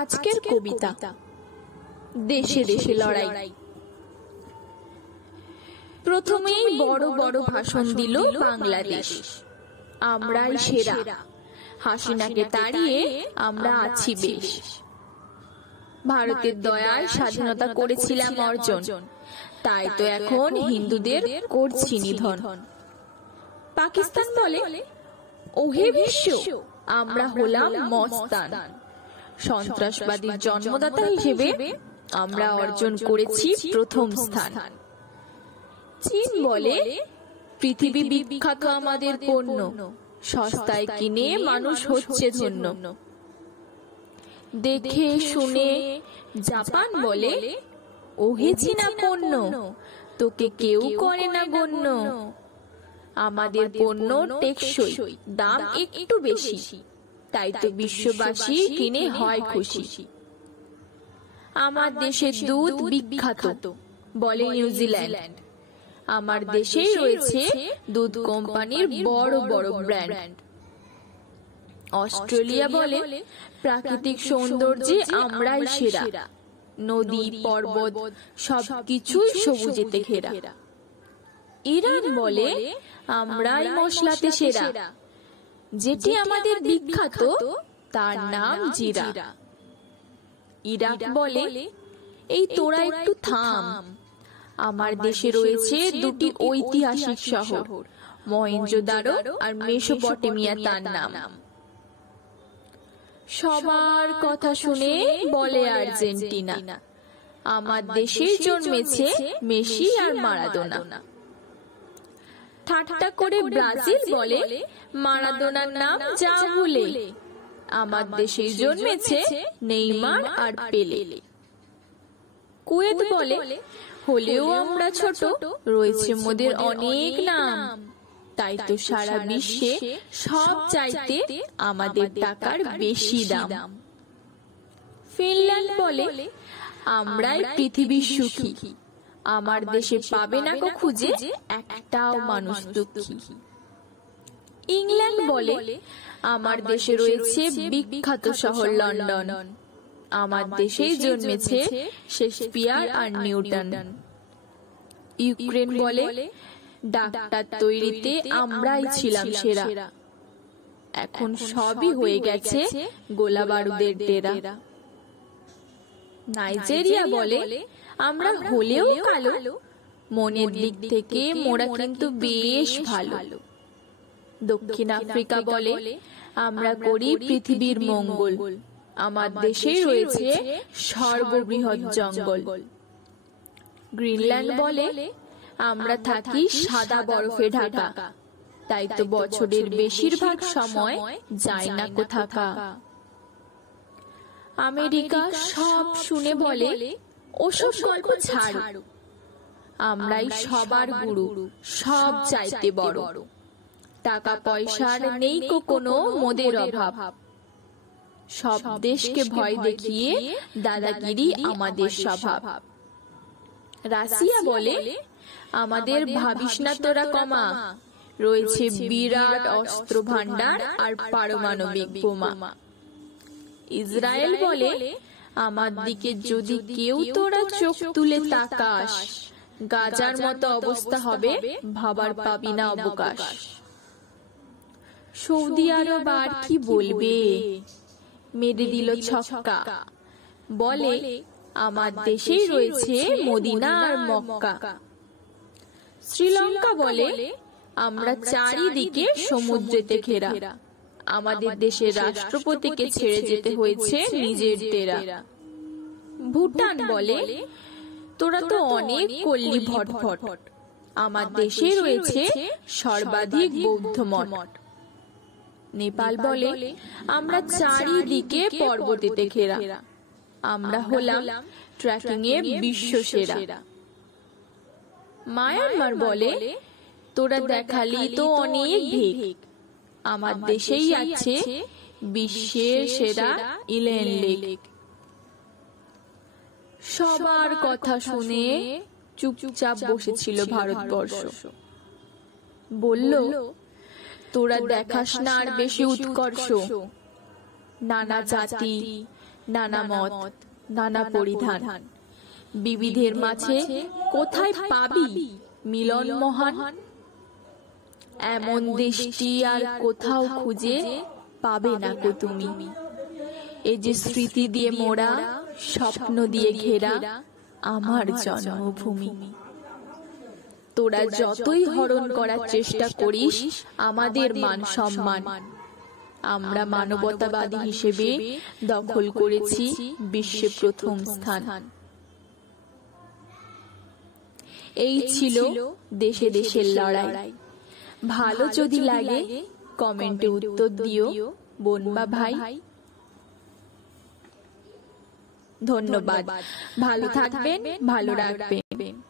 আজকের কবিতা দেশে দেশে লড়াই। প্রথমেই বড় বড় ভাষণ দিল বাংলাদেশ, আমরাই সেরা, হাসিনাকে তাড়িয়ে আমরা আছি বেশ। ভারতের দয়ায় স্বাধীনতা করেছিলাম অর্জন, তাই তো এখন হিন্দুদের করছি নিধন। পাকিস্তান বলে, ওহে বিশ্ব, আমরা হলাম মস্তান, সন্ত্রাসবাদীর জন্মদাতা হিসেবে আমরা অর্জন করেছি প্রথম স্থান। চীন বলে, পৃথিবী বিখ্যাত আমাদের পণ্য, সস্তায় কিনে মানুষ হচ্ছে ধন্য। দেখে শুনে জাপান বলে, ওহে চীনা পণ্য, তোকে কেউ করে না গণ্য। আমাদের পণ্য টেকসই, দাম একটু বেশি, তাই তো বিশ্ববাসী কিনে হয় খুশি। আমার দেশের দুধ বিখ্যাত, বলে নিউজিল্যান্ড। আমার দেশেই রয়েছে দুধ কোম্পানির বড় বড় ব্র্যান্ড। অস্ট্রেলিয়া বলে, প্রাকৃতিক সৌন্দর্যে আমরাই সেরা, নদী পর্বত সবকিছুই সবুজেতে ঘেরা। ইরান বলে, আমরাই মশলাতে সেরা, যেটি আমাদের বিখ্যাত তার নাম জিরা। ইরাক বলে, এই তোরা একটু থাম, আমার দেশে রয়েছে দুটি ঐতিহাসিক শহর, মহেঞ্জোদারো আর মেসোপটেমিয়া তার নাম। সবার কথা শুনে বলে আর্জেন্টিনা, আমার দেশেই জন্মেছে মেসি আর মারাদোনা। ঠাট্টা করে ব্রাজিল বলে, মারাদোনার নাম যা ভুলে, আমার দেশেই জন্মেছে নেইমার আর পেলে। কুয়েত বলে, হলেও আমরা ছোট, রয়েছে মোদের অনেক নাম, তাই তো সারা বিশ্বে সব চাইতে আমাদের টাকার বেশি দাম। ফিনল্যান্ড বলে, আমরাই পৃথিবীর সুখী, আমার দেশে পাবে না কো খুঁজে একটাও মানুষ দুঃখী। ইংল্যান্ড বলে, আমার দেশে রয়েছে বিখ্যাত শহর লন্ডন, আমার দেশেই জন্মেছে শেক্সপিয়ার আর নিউটন। ইউক্রেন বলে, ডাক্তার তৈরিতে আমরাই ছিলাম সেরা, এখন সবই হয়ে গেছে গোলা বারুদের ডেরা। নাইজেরিয়া বলে, আমরা হলেও কালো, মনের দিক থেকে মোরা কিন্তু বেশ ভালো। দক্ষিণ আফ্রিকা বলে, আমরা করি পৃথিবীর মঙ্গল, আমার দেশেই রয়েছে সর্ববৃহৎ জঙ্গল। গ্রিনল্যান্ড বলে, আমরা থাকি সাদা বরফে ঢাকা, তাই তো বছরের বেশিরভাগ সময় যায় না কো থাকা। আমেরিকা সব শুনে বলে, ওসব গল্প ছাড়ো, আমরাই সবার গুরু, সব চাইতে বড়, টাকা পয়সার নেই কো কোনো মোদের অভাব। সব দেশকে ভয় দেখিয়ে দাদাগিরি আমাদের স্বভাব। রাশিয়া বলে, আমাদের ভাবিস না তোরা কমা, রয়েছে বিরাট অস্ত্র ভান্ডার আর পারমাণবিক বোমা। ইসরায়েল বলে, আমার দিকে যদি কেউ তোরা চোখ তুলে তাকাস, গাজার মতো অবস্থা হবে, ভাবার পাবি না অবকাশ। সৌদি আরব আর কি বলবে, মেরে দিল ছক্কা, বলে আমার দেশেই রয়েছে মদিনা আর মক্কা। শ্রীলঙ্কা বলে, আমরা চারিদিকে সমুদ্রেতে ঘেরা, আমাদের দেশের রাষ্ট্রপতিকে ছেড়ে যেতে হয়েছে নিজের ডেরা। ভুটান বলে, তোরা তো অনেক করলি ভটভট, আমার দেশে রয়েছে সর্বাধিক বৌদ্ধ মঠ। নেপাল বলে, আমরা চারিদিকে পর্বতেতে ঘেরা, আমরা হলাম ট্রেকিং এ বিশ্ব সেরা। মায়ানমার বলে, তোরা দেখালি তো অনেক ভেগ, আমার দেশেই আছে বিশ্বের সেরা ইলেন লেক। সবার কথা শুনে চুপচাপ বসেছিল ভারতবর্ষ। বলল, তোরা দেখাস না আর বেশি উৎকর্ষ, নানা জাতি নানা মত, নানা পরিধান, বিবিধের মাঝে কোথায় পাবি মিলন মহান? এমন দেশটি আর কোথাও খুঁজে পাবে না কো তুমি। এ যে স্মৃতি দিয়ে মোড়া, স্বপ্ন দিয়ে ঘেরা আমার জন্মভূমি। তোরা যতই হরণ করার চেষ্টা করিস আমাদের মান সম্মান, আমরা মানবতাবাদী হিসেবে দখল করেছি বিশ্বে প্রথম স্থান। এই ছিল দেশে দেশের লড়াই। ভালো যদি লাগে কমেন্টে উত্তর দিও বোন বা ভাই। ধন্যবাদ। ভালো থাকবেন, ভালো রাখবেন।